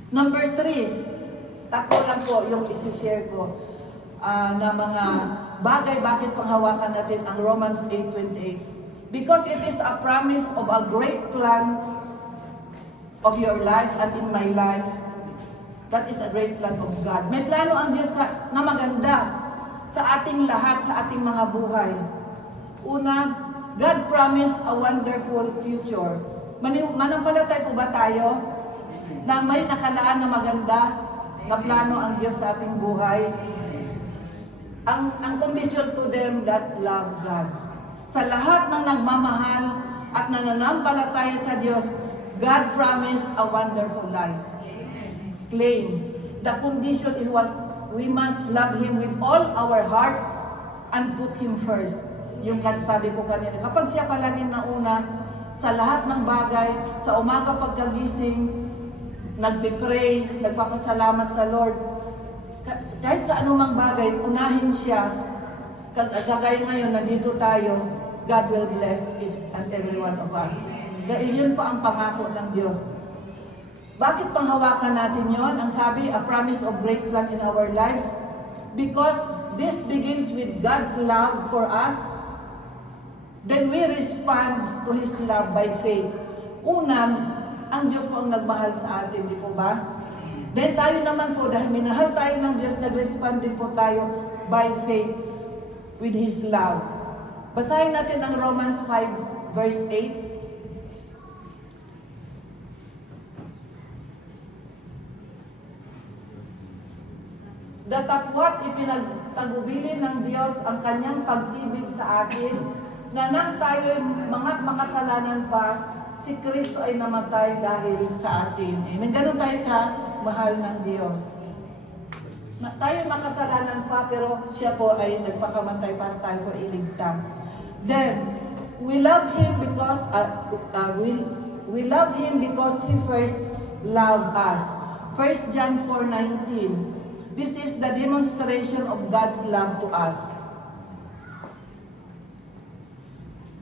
Number 3, tatlo lang po yung isi-share ko na mga bagay bakit panghawakan natin ang Romans 8:28. Because it is a promise of a great plan of your life and in my life. That is a great plan of God. May plano ang Diyos na maganda sa ating lahat, sa ating mga buhay. Una, God promised a wonderful future. Manampalatay po ba tayo na may nakalaan na maganda na plano ang Diyos sa ating buhay? Ang condition to them that love God. Sa lahat ng nagmamahal at nananampalataya sa Diyos, God promised a wonderful life. Plain. The condition was we must love Him with all our heart and put Him first. Yung sabi ko kanina, kapag siya palaging nauna sa lahat ng bagay, sa umaga pagkagising, nagpipray, nagpapasalamat sa Lord, kahit sa anumang bagay, unahin siya. Kagaya ngayon, nandito tayo, God will bless each and every one of us. Dahil yun pa ang pangako ng Diyos. Bakit panghawakan natin yon? Ang sabi, a promise of great plan in our lives. Because this begins with God's love for us. Then we respond to His love by faith. Una, ang Diyos po ang nagmahal sa atin, di po ba? Then tayo naman po, dahil minahal tayo ng Diyos, nag-respond din po tayo by faith with His love. Basahin natin ang Romans 5 verse 8. Datapwat ipinagtagubilin ng Diyos ang kanyang pag-ibig sa atin, na nang tayo'y mga makasalanan pa, si Kristo ay namatay dahil sa atin. Amen. Ganun tayo ka, mahal ng Diyos. Tayo makasalanan pa, pero siya po ay nagpakamatay para tayo po iligtas. Then, we love Him because we love Him because He first loved us. 1 John 4:19. This is the demonstration of God's love to us.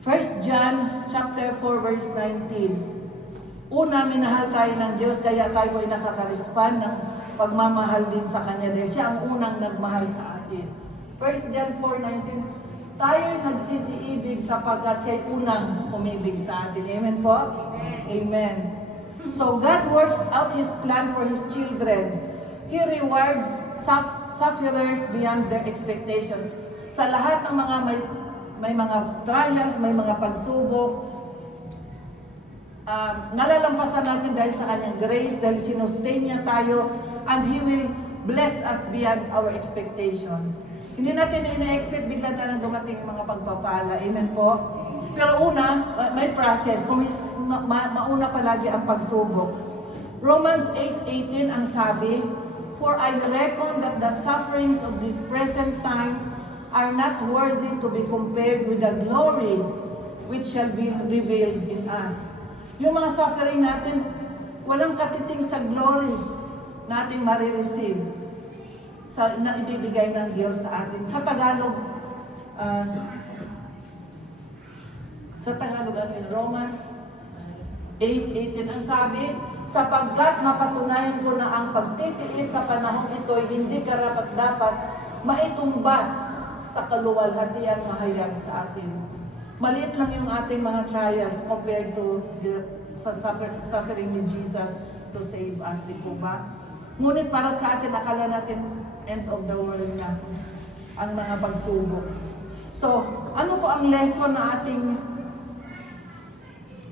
1 John chapter 4 verse 19. Una, minahal tayo ng Diyos, kaya tayo ay nakaka-respond ng pagmamahal din sa Kanya dahil siya ang unang nagmahal sa atin. 1 John 4:19. Tayo ay nagsisiibig sapagkat siya ay unang umibig sa atin. Amen po? Amen. So God works out His plan for His children. He rewards sufferers beyond their expectation. Sa lahat ng mga may mga trials, may mga pagsubok, nalalampasan natin dahil sa Kanyang grace, dahil sinustain niya tayo, and He will bless us beyond our expectation. Hindi natin ina-expect bigla na lang dumating mga pagpapala. Amen po? Pero una, may process. Mauna palagi ang pagsubok. Romans 8:18 ang sabi, for I reckon that the sufferings of this present time are not worthy to be compared with the glory which shall be revealed in us. Yung mga suffering natin, walang katiting sa glory natin marireceive na ibibigay ng Diyos sa atin. Sa Tagalog, Romans 8:18 ang sabi, sapagkat mapatunayan ko na ang pagtitiis sa panahon ito ay hindi karapat-dapat maitumbas sa kaluwalhatiang mahayag sa atin. Maliit lang yung ating mga trials compared to sa suffering ni Jesus to save us, di po ba? Ngunit para sa atin, akala natin end of the world na ang mga pagsubok. So, ano po ang lesson na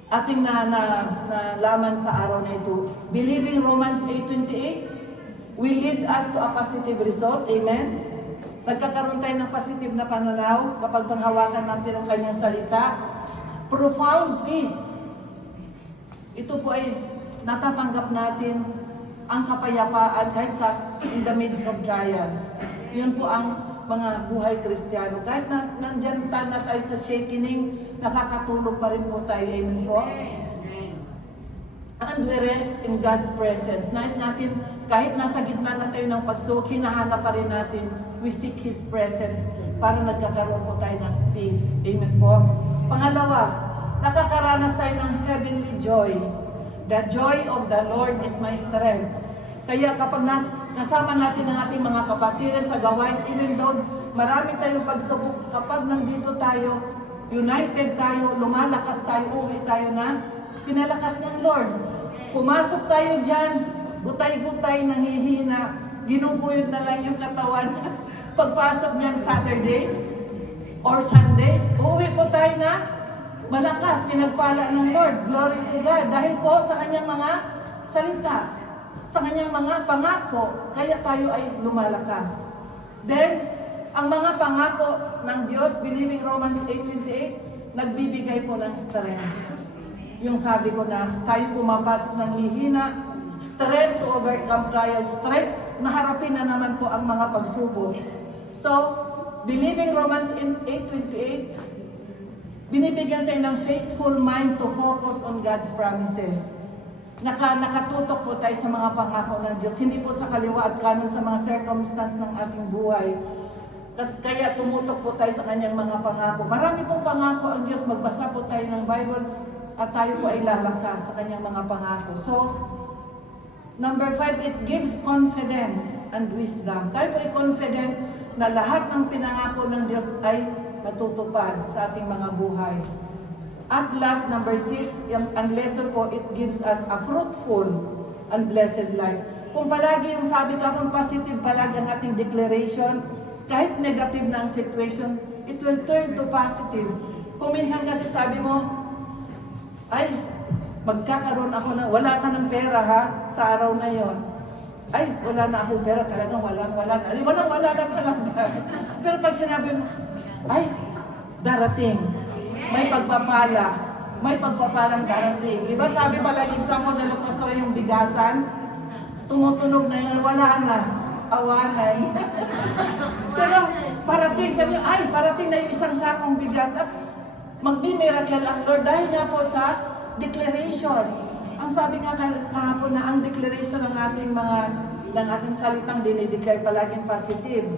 ating nalaman sa araw na ito? Believing Romans 8:28 will lead us to a positive result. Amen? Nagkakaroon tayo ng positive na pananaw kapag panghawakan natin ang Kanyang salita. Profound peace. Ito po ay natatanggap natin ang kapayapaan kahit in the midst of trials. Yun po ang mga buhay Kristiyano. Kahit nandyan na tayo sa shakening, nakakatulog pa rin po tayo. Amen po? And we rest in God's presence. Nais natin, kahit nasa gitna na tayo ng pagsubok, hinahanap pa rin natin, we seek His presence para nagkakaroon po tayo ng peace. Amen po? Pangalawa, nakakaranas tayo ng heavenly joy. The joy of the Lord is my strength. Kaya kapag kasama natin ang ating mga kapatiran sa gawain, even though marami tayong pagsubok, kapag nandito tayo, united tayo, lumalakas tayo, uwi tayo na pinalakas ng Lord. Pumasok tayo dyan, gutay-gutay, nanghihina, ginuguyod na lang yung katawan. Pagpasok niyan Saturday or Sunday, uuwi po tayo na malakas, pinagpala ng Lord. Glory to God. Dahil po sa kanyang mga salita, sa kanyang mga pangako, kaya tayo ay lumalakas. Then, ang mga pangako ng Diyos, believing Romans 8:28, nagbibigay po ng strength. Yung sabi ko na tayo pumapasok ng hihina, strength to overcome trials, strength na harapin na naman po ang mga pagsubok. So, believing Romans 8:28, binibigyan tayo ng faithful mind to focus on God's promises. Nakatutok po tayo sa mga pangako ng Diyos, hindi po sa kaliwa at kanan sa mga circumstance ng ating buhay. Kaya tumutok po tayo sa kanyang mga pangako. Marami pong pangako ang Diyos, magbasa po tayo ng Bible at tayo po ay lalakas sa kanyang mga pangako. So, number 5, it gives confidence and wisdom. Tayo po ay confident na lahat ng pinangako ng Diyos ay natutupad sa ating mga buhay. At last, number 6, ang lesson po, it gives us a fruitful and blessed life. Kung palagi yung sabi ka, kung positive palagi ang ating declaration, kahit negative na ang situation, it will turn to positive. Kung minsan kasi sabi mo, ay, magkakaroon ako na, wala ka ng pera ha, sa araw na yon. Ay, wala na akong pera, talagang wala na. Ay, wala na talaga. Pero pag sinabi mo, ay, darating. May pagpapalang darating. Diba sabi palagi sa mo na pastor yung bigasan, tumutunog na yun, wala na, awanan. Pero parating, sabi niyo, ay, parating na yung isang sakong bigas at magbi-miracle ang Lord dahil nga po sa declaration. Ang sabi nga kahapon na ang declaration ng ating salitang dinideclare palaging positive.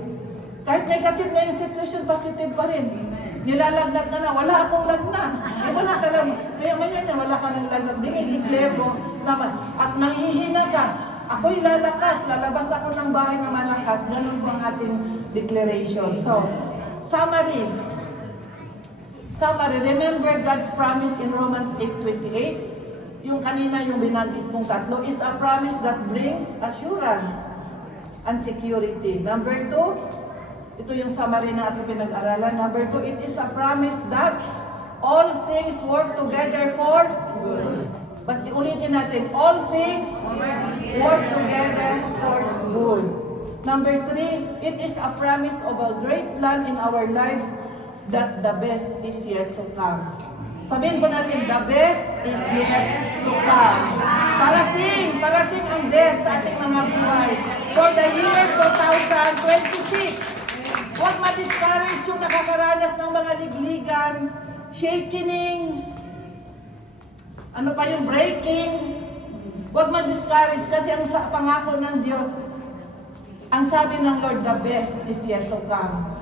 Kahit negative na yung situation, positive pa rin. Nilalagnat na wala akong lagnat. Wala talaga. Maya niya, wala ka ng lagnat. Dinideclare mo naman. At nanghihina ka. Ako'y lalakas. Lalabas ako ng bahay na malakas. Ganun po ang ating declaration. So, summary, remember God's promise in Romans 8:28. Yung kanina yung binanggit kong tatlo is a promise that brings assurance and security. Number 2, ito yung summary na ating pinag-aralan. Number 2, it is a promise that all things work together for good. Basta ulitin natin, all things work together for good. Number 3, it is a promise of a great plan in our lives that the best is yet to come. Sabihin po natin, the best is yet to come. Parating ang best sa ating mga buhay. For the year 2026, huwag ma-discourage yung nakakaranas ng mga ligligan, shaking, ano pa yung breaking. Huwag ma-discourage kasi ang pangako ng Diyos, ang sabi ng Lord, the best is yet to come.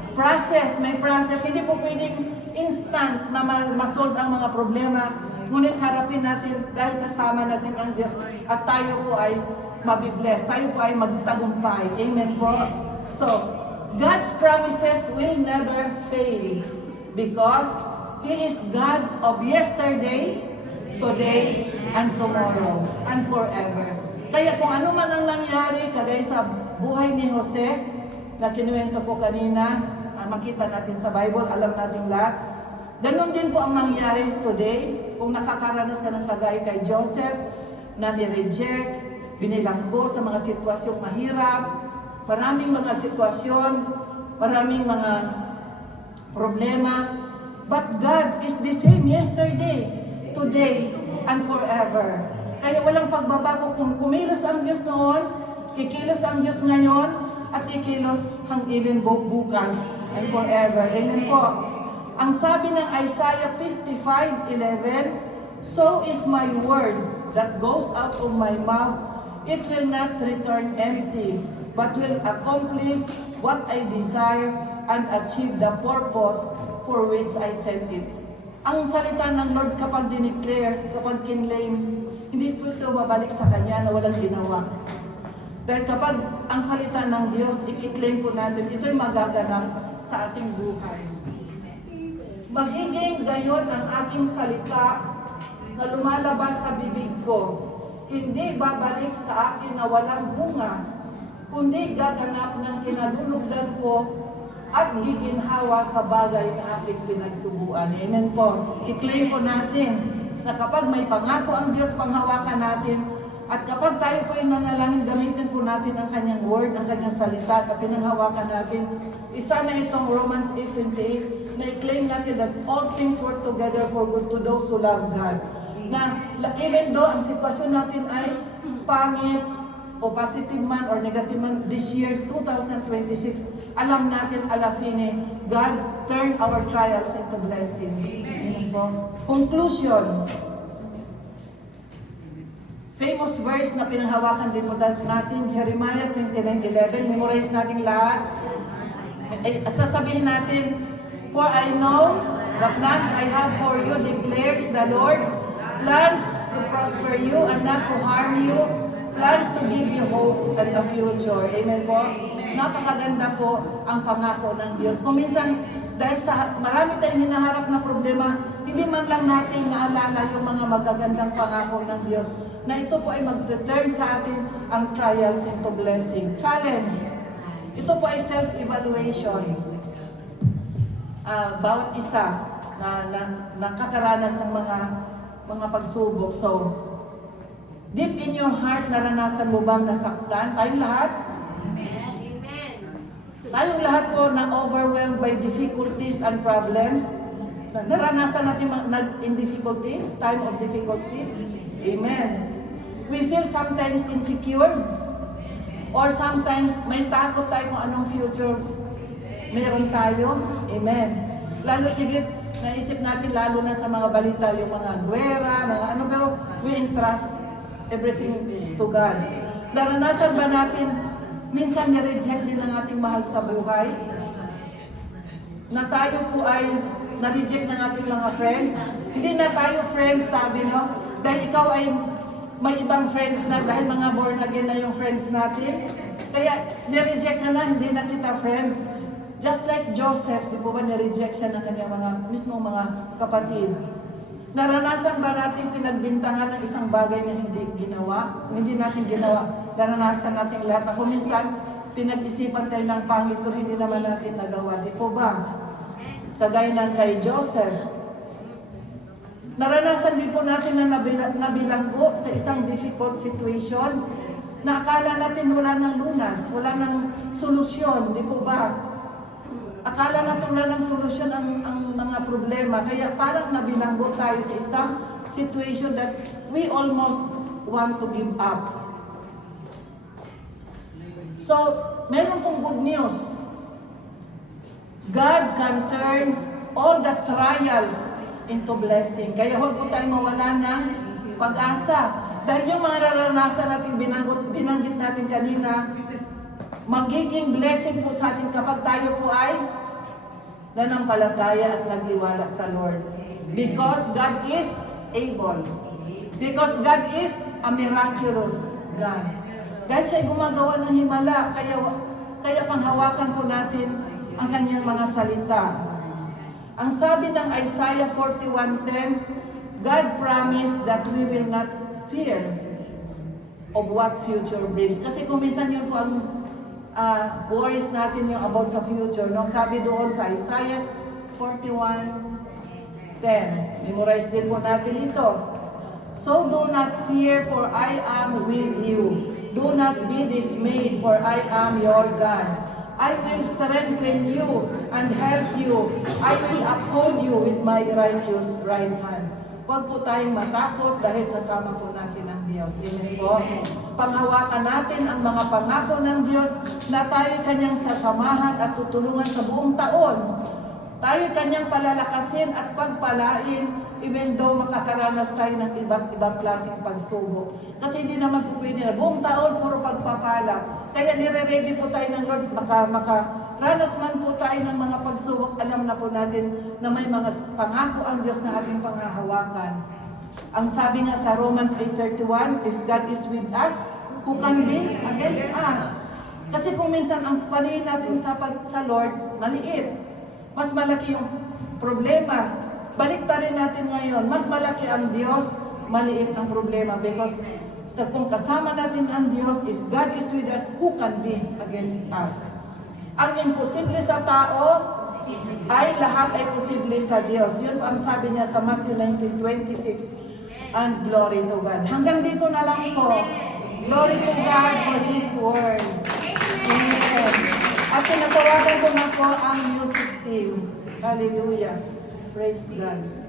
May process. Hindi po pwedeng instant na masolve ang mga problema. Ngunit harapin natin dahil kasama natin ang Diyos at tayo po ay mabibless. Tayo po ay magtagumpay. Amen po? So, God's promises will never fail because He is God of yesterday, today, and tomorrow, and forever. Kaya kung ano man ang nangyari, kagaya sa buhay ni Jose, na kinuwento ko kanina, makita natin sa Bible, alam natin lahat. Ganon din po ang nangyari today, kung nakakaranas ka ng kagaya kay Joseph, na ni-reject, binilanggo sa mga sitwasyong mahirap, maraming mga sitwasyon, maraming mga problema. But God is the same yesterday, today, and forever. Kaya walang pagbabago. Kung kumilos ang Diyos noon, kikilos ang Diyos ngayon, at kikilos hang even bukas and forever. Amen po. Ang sabi ng Isaiah 55:11, so is my word that goes out of my mouth, it will not return empty, but will accomplish what I desire and achieve the purpose for which I sent it. Ang salita ng Lord kapag dineclare, kapag kinlaim, hindi po ito babalik sa Kanya na walang ginawa. Dahil kapag ang salita ng Diyos, ikiklaim po natin, ito'y magaganap sa ating buhay. Magiging gayon ang aking salita na lumalabas sa bibig ko. Hindi babalik sa akin na walang bunga, kundi gaganap ng kinalulugdan ko at giginhawa sa bagay na aking pinagsubuan. Amen po. I-claim po natin na kapag may pangako ang Diyos, panghawakan natin. At kapag tayo po yung nanalangin, gamitin po natin ang kanyang word, ang kanyang salita na pinanghawakan natin. Isa na itong Romans 8:28 na i-claim natin that all things work together for good to those who love God. Na even though ang sitwasyon natin ay pangit o positive man or negative man, this year 2026, alam natin alafine, God turn our trials into blessing. Amen po. Conclusion. Famous verse na pinanghawakan din po natin, Jeremiah 29:11. Memorize natin lahat. Sasabihin natin, for I know the plans I have for you, declares the Lord, plans to prosper you and not to harm you, plans to give you hope and a future. Amen po? Napakaganda po ang pangako ng Diyos. Kung minsan, dahil sa marami tayong hinaharap na problema, hindi man lang natin naalala yung mga magagandang pangako ng Diyos na ito po ay mag-turn sa atin ang trials into blessing. Challenge. Ito po ay self-evaluation. Bawat isa na nakakaranas ng mga pagsubok. So, deep in your heart, naranasan mo bang nasaktan? Tayong lahat? Tayong lahat po na overwhelmed by difficulties and problems. Naranasan natin in difficulties, time of difficulties. Amen. We feel sometimes insecure or sometimes may takot tayo kung anong future meron tayo. Amen. Lalo higit, naisip natin lalo na sa mga balita, yung mga gwera, mga ano, pero we entrust everything to God. Naranasan ba natin minsan ni-reject din ng ating mahal sa buhay? Na tayo po ay na-reject ng ating mga friends? Hindi na tayo friends, sabi, no? Dahil ikaw ay may ibang friends na, dahil mga born again na yung friends natin. Kaya, ni-reject ka na, hindi na kita friend. Just like Joseph, di po ba, ni-reject siya ng kanyang mismong mga kapatid. Naranasan ba natin pinagbintangan ng isang bagay na hindi natin ginawa? Naranasan natin lahat na kung minsan, pinag-isipan tayo ng pangit kung hindi naman natin nagawa. Di po ba? Kagaya ng kay Joseph. Naranasan din po natin na nabilanggo sa isang difficult situation na akala natin wala ng lunas, wala ng solusyon, di po ba? Akala natin wala ng solusyon ang mga problema. Kaya parang nabilanggo tayo sa isang situation that we almost want to give up. So, meron pong good news. God can turn all the trials into blessing. Kaya huwag po tayo mawala ng pag-asa. Dahil yung mga naranasan natin, binanggit natin kanina, magiging blessing po sa atin kapag tayo po ay nanampalataya at nagtiwala sa Lord. Because God is able. Because God is a miraculous God. Dahil siya ay gumagawa ng himala, kaya panghawakan po natin ang kanyang mga salita. Ang sabi ng Isaiah 41:10, God promised that we will not fear of what future brings. Kasi kung minsan yun po ang worries natin yung about sa future. No? Sabi doon sa Isaiah 41:10, memorize din po natin ito. So do not fear, for I am with you. Do not be dismayed, for I am your God. I will strengthen you and help you. I will uphold you with my righteous right hand. Huwag po tayong matakot dahil kasama po natin ang Diyos. Amen po. Panghawakan natin ang mga pangako ng Diyos na tayo kanyang sasamahan at tutulungan sa buong taon. Tayo kanyang palalakasin at pagpalain even though makakaranas tayo ng iba't ibang klaseng pagsubok. Kasi hindi naman po pwede na buong taon puro pagpapala. Kaya nire-ready po tayo ng Lord, makaranas man po tayo ng mga pagsubok, alam na po natin na may mga pangako ang Diyos na ating panghahawakan. Ang sabi nga sa Romans 8:31, if God is with us, who can be against us? Kasi kung minsan ang paningin natin sa Lord, maliit. Mas malaki yung problema. Baliktarin natin ngayon, mas malaki ang Diyos, maliit ang problema. Because Kung kasama natin ang Diyos, if God is with us, who can be against us? Ang imposible sa tao, ay lahat ay posible sa Diyos. Yun po ang sabi niya sa Matthew 19:26. And glory to God. Hanggang dito na lang po. Glory to God for His words. Amen. At pinatawagan ko na po ang music team. Hallelujah. Praise God.